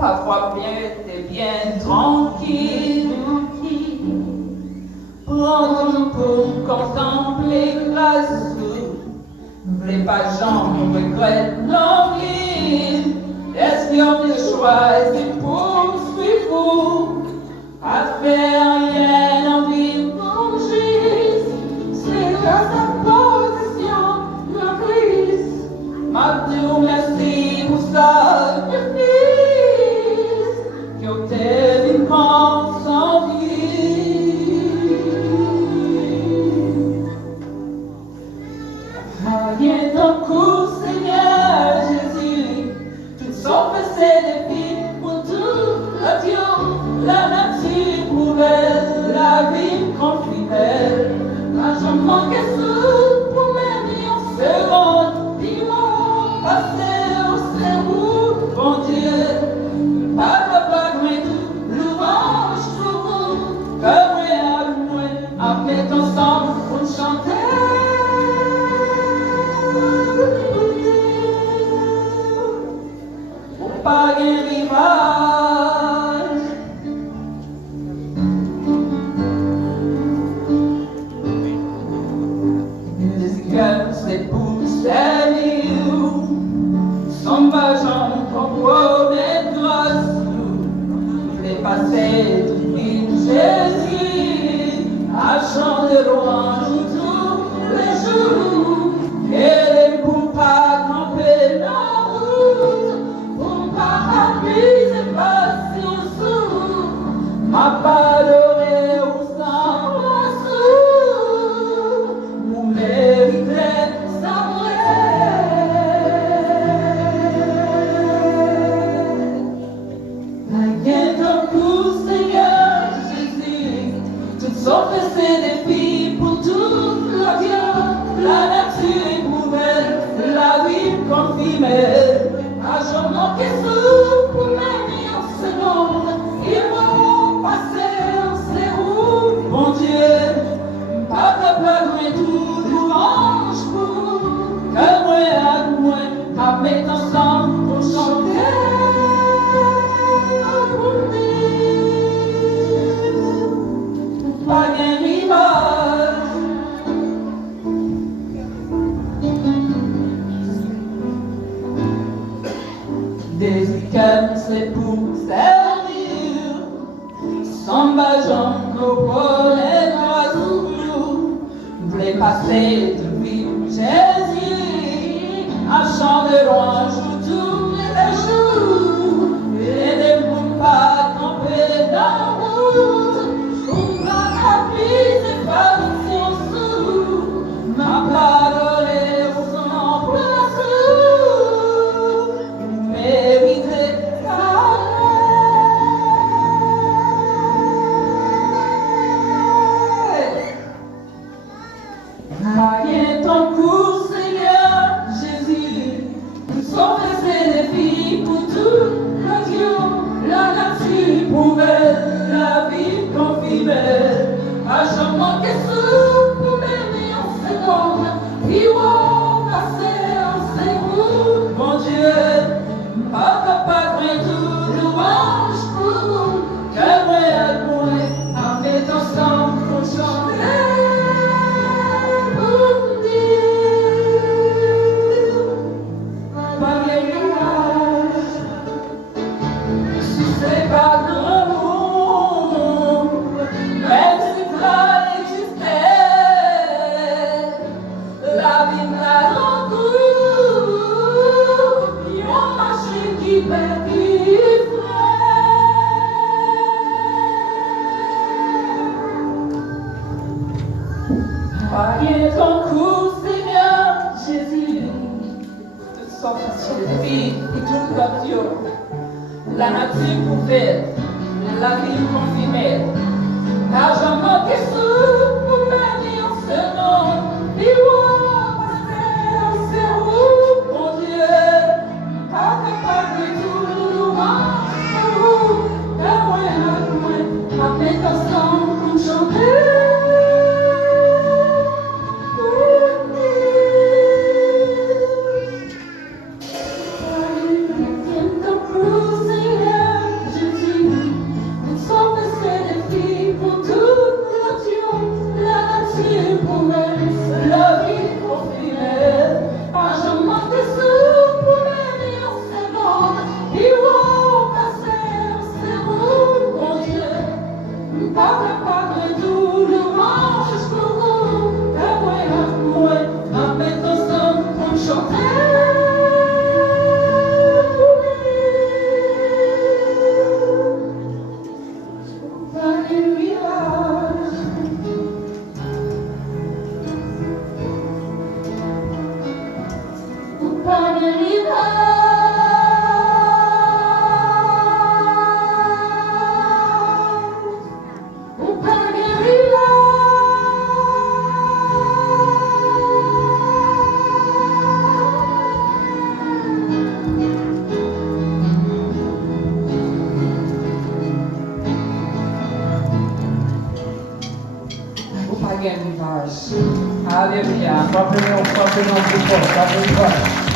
Parfois bien, t'es bien tranquille. Prends ton pour contempler la soupe. Les pageants regrettent l'envie. Espion de choix et poursuivez-vous. À faire rien en ville manger. C'est à sa position le Christ. Ma Dieu, merci pour ça. Viens ton coup, Seigneur Jésus, toutes sortes de défis pour tout adieu, la nature pouvait, la vie confidèle, la jambe manquait sous pour m'aimer en seconde, dis-moi, passer au cerveau, bon Dieu, pas loin tout, louange pour vous, comme moi, avec ensemble pour chanter. Pas un rivage. Musical, c'est pour salut. Son bajan compromet grâce. Les passés du film Jésus. À chant de louange tous les jours. Et les pour pas camper la route. Appuie patience, ma palorée au sang sous, vous méritez savourer. Rien d'un coup, Seigneur Jésus, toutes sortes de défis pour toute la vie, la nature éprouvée, la vie confirmée. À jamais manqué sous pour m'aimer en seconde, ils vont passer en séroute, bon Dieu, pas de loin tout louange pour vous, que moi, à mettre ensemble pour chanter, pas un rivage. Désicat, c'est pour servir. Sans bajan, pour les grâces, vous voulez passer depuis Jésus. À chant de louange tous les jours. Et ne vous pas camper dans la route. Pour pas appuyer patience. Ma parole est au sang place. Rien ton cours, Seigneur Jésus, nous sommes restés des filles pour tout le Dieu, la nature prouvée, la vie confirmée. À jamais manqué sous pour m'aimer en seconde, ils vont passer en seconde, mon Dieu, pas tout louange pour vous, que moi, à mettre ensemble pour chanter. Voyez ton coup, Seigneur Jésus, toutes sortes de vie et toute nature, la nature pouvait, la vie confirmée, l'argent manqué sous pour m'aimer en ce monde, les rois passer en cerveau, mon Dieu, pas capable de tout louange pour vous, que moi, avec ensemble pour chanter. Seigneur Ou pas de rivage. Alléluia. Frappez-nous plus fort, frappez-nous fort.